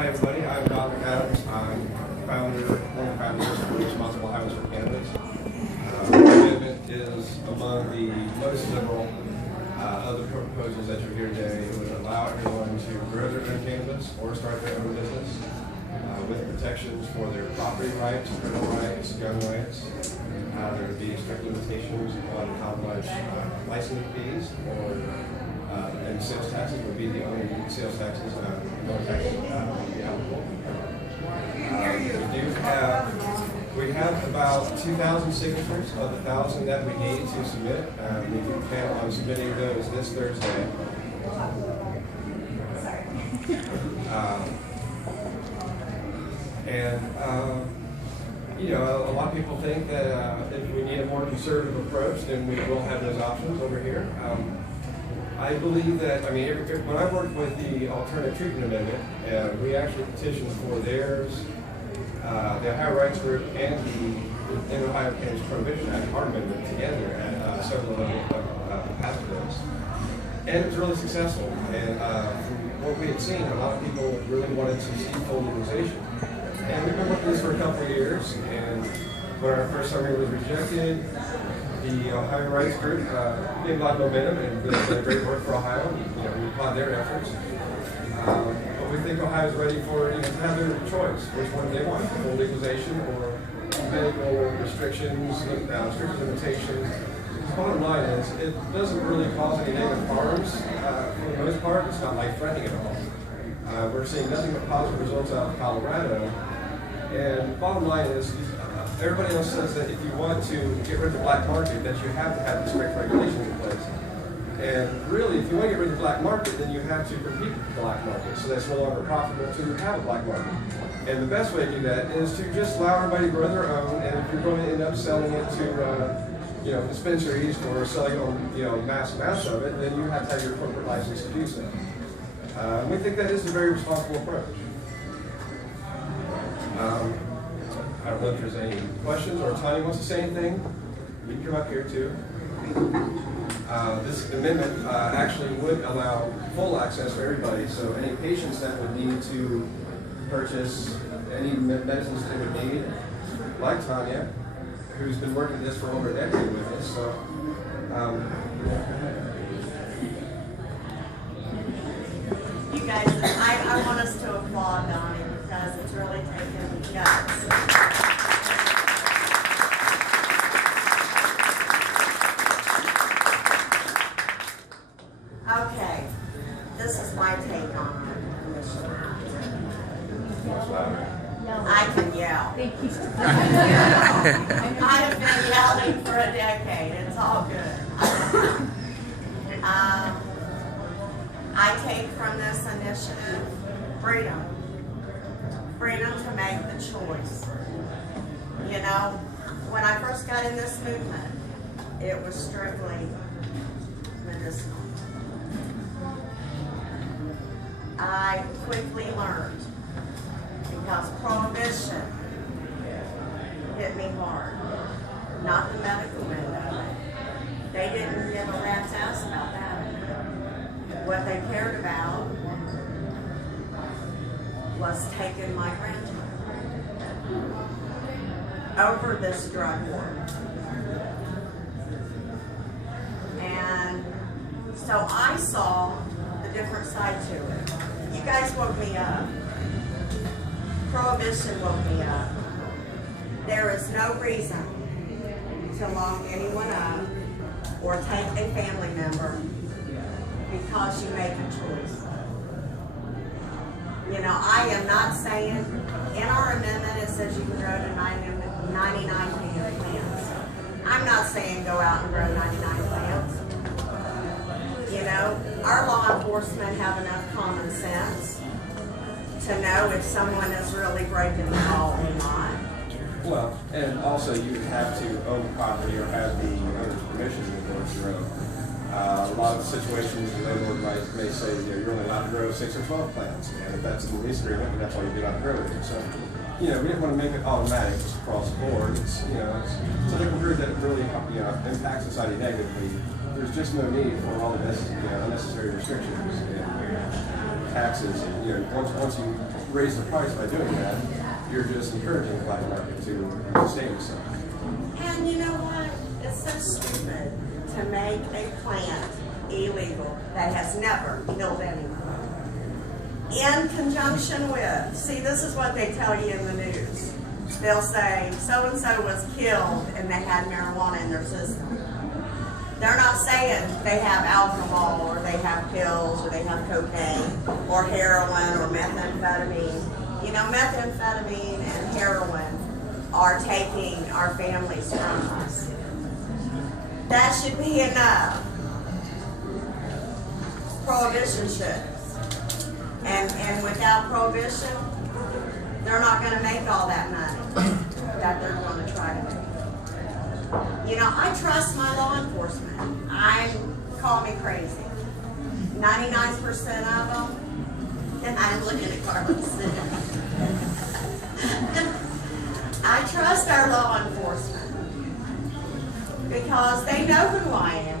Hi everybody, I'm Dr. Adams. I'm one of the founders of Responsible Ohioans for Cannabis. The commitment is among the most liberal of the proposals that you're here today. It would allow everyone to grow their own cannabis or start their own business with protections for their property rights, criminal rights, gun rights. There would be strict limitations on how much licensing fees and sales taxes would be the only sales taxes, no taxes would be applicable. We have about 2,000 signatures of the 1,000 that we need to submit. We can count on submitting those this Thursday. A lot of people think that if we need a more conservative approach, then we will have those options over here. I believe that, when I worked with the Alternative Treatment Amendment, we actually petitioned for theirs, the Ohio Rights Group and the Ohio Cannabis Prohibition Act, our amendment together at several of past bills. And it was really successful. And from what we had seen, a lot of people really wanted to see full legalization. And we've been working this for a couple of years, and when our first summary was rejected, the Ohio Rights Group gave a lot of momentum and did great work for Ohio. We applaud their efforts. But we think Ohio is ready for to have their choice, which one they want, full legalization or medical restrictions, limitations. The bottom line is it doesn't really cause any negative harms for the most part. It's not life-threatening at all. We're seeing nothing but positive results out of Colorado. And the bottom line is, everybody else says that if you want to get rid of the black market, that you have to have the strict regulations in place. And really, if you want to get rid of the black market, then you have to compete with the black market, so that's no longer profitable to have a black market. And the best way to do that is to just allow everybody to grow their own, and if you're going to end up selling it to dispensaries or selling on mass of it, then you have to have your corporate license to do so. We think that is a very responsible approach. I don't know if there's any questions, or if Tanya wants to say anything. You can come up here too. This amendment actually would allow full access for everybody, so any patients that would need to purchase any medicines they would need, like Tanya, who's been working this for over a decade with us. So, you guys, I want us to applaud Donnie because it's really taken guts. Okay, this is my take on it. I can yell. Thank you. I have been yelling for a decade. It's all good. I take from this initiative freedom. Freedom to make the choice. When I first got in this movement, it was strictly medicinal. I quickly learned, because prohibition hit me hard, not the medical window. They didn't give a rat's ass about that. What they cared about was taking my grandchild over this drug war. And so I saw the different side to it. You guys woke me up. Prohibition woke me up. There is no reason to lock anyone up or take a family member because you make a choice. I am not saying, in our amendment it says you can grow to 99 plants. I'm not saying go out and grow 99 plants. Our law enforcement have enough common sense to know if someone is really breaking the law or not. Well, and also you have to own property or have the owner's permission in order to grow. A lot of situations, the landlord may say you're only allowed to grow 6 or 12 plants, and if that's in the lease agreement, then that's all you'd be allowed to grow it. So, we didn't want to make it automatic just across the board. It's a different group that really impacts society negatively. There's just no need for all the unnecessary restrictions. taxes, and, you know, once you raise the price by doing that, you're just encouraging the black market to sustain itself. And you know what? It's so stupid to make a plant illegal that has never killed anyone. In conjunction with, see, this is what they tell you in the news. They'll say, so-and-so was killed and they had marijuana in their system. They're not saying they have alcohol or they have pills or they have cocaine or heroin or methamphetamine. You know, methamphetamine and heroin are taking our families from us. That should be enough. Prohibition should. And without prohibition, they're not going to make all that money that they're going to try to make. You know, I trust my law enforcement. Call me crazy. 99% of them, and I'm looking at Carlos. I trust our law enforcement because they know who I am.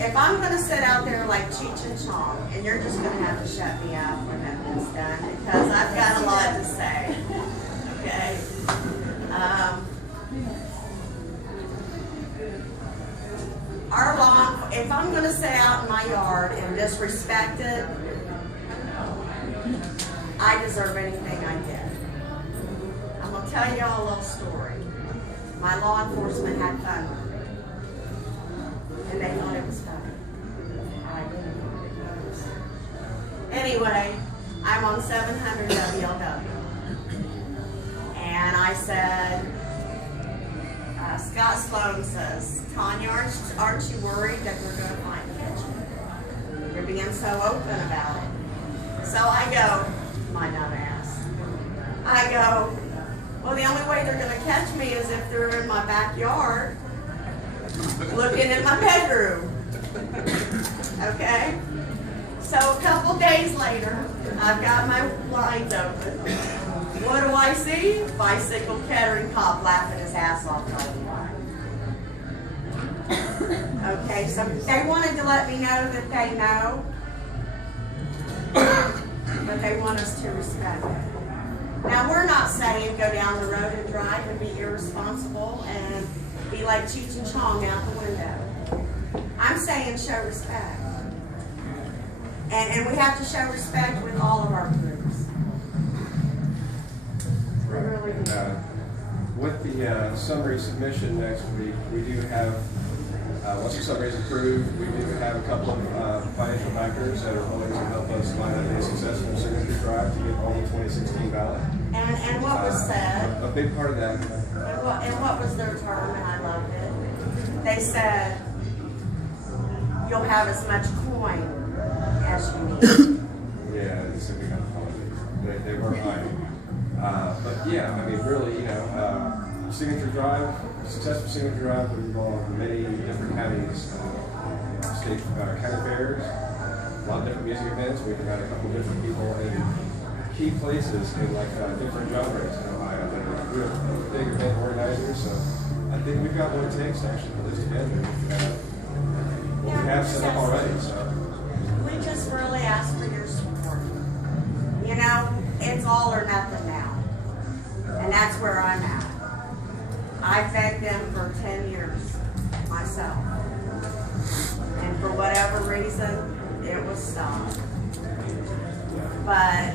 If I'm going to sit out there like Cheech and Chong, and you're just going to have to shut me up when that is done because I've got a lot to say. Okay? If I'm going to sit out in my yard and disrespect it, I deserve anything I get. I'm going to tell you all a little story. My law enforcement had fun with me, and they thought it was funny. I didn't know it was. Anyway, I'm on 700 WLW, and I said, Scott Sloan says, Tanya, aren't you worried that we're going to find you? You're being so open about it. So I go, my dumb ass. I go, well, the only way they're going to catch me is if they're in my backyard looking in my bedroom. Okay? So a couple days later, I've got my blinds open. What do I see? Bicycle catering cop laughing his ass off the whole time. Okay, so they wanted to let me know that they know, but they want us to respect it. Now, we're not saying go down the road and drive and be irresponsible and be like Cheech and Chong out the window. I'm saying show respect. And we have to show respect with all of our groups. Right. And, with the summary submission next week, we do have, once the summary is approved, we do have a couple of financial backers that are willing to help us line up a successful signature drive to get on the 2016 ballot. And what was said? A big part of that. And what was their term? And I loved it. They said, you'll have as much coin as you need. Yeah, it's a big politics. They were hiding. But yeah, I mean, really, you know, signature drive, successful signature drive would involve many different counties, state county fairs, a lot of different music events. We've got a couple different people in key places in like different genres in Ohio that are real big event organizers. So I think we've got what it takes to actually put this together. We have set up already. So we just really ask for your support. You know, it's all or nothing now. And that's where I'm at. I begged them for 10 years myself. And for whatever reason, it was stopped. But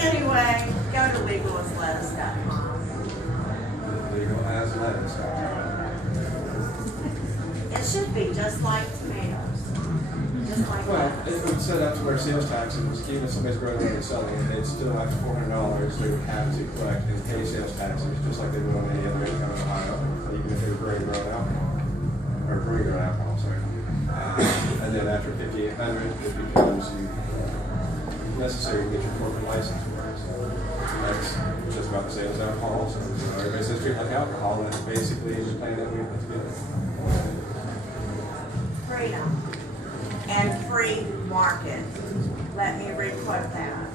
anyway, go to legalislettuce.com. legal as lettuce. It should be just like tomatoes. Just like Well, lettuce. it would set up to where sales tax, even if somebody's growing it and selling it, it's still after $400, they would have to collect and pay sales taxes, just like they would on any other income in Ohio, even if they were growing their own alcohol, or brewing their own alcohol, sorry. And then after 5,800, it becomes necessary to get your corporate license for it. So that's just about the same as alcohol. So everybody says treat it like alcohol, and that's basically the plan that we put together. Freedom and free market. Let me re-quote that.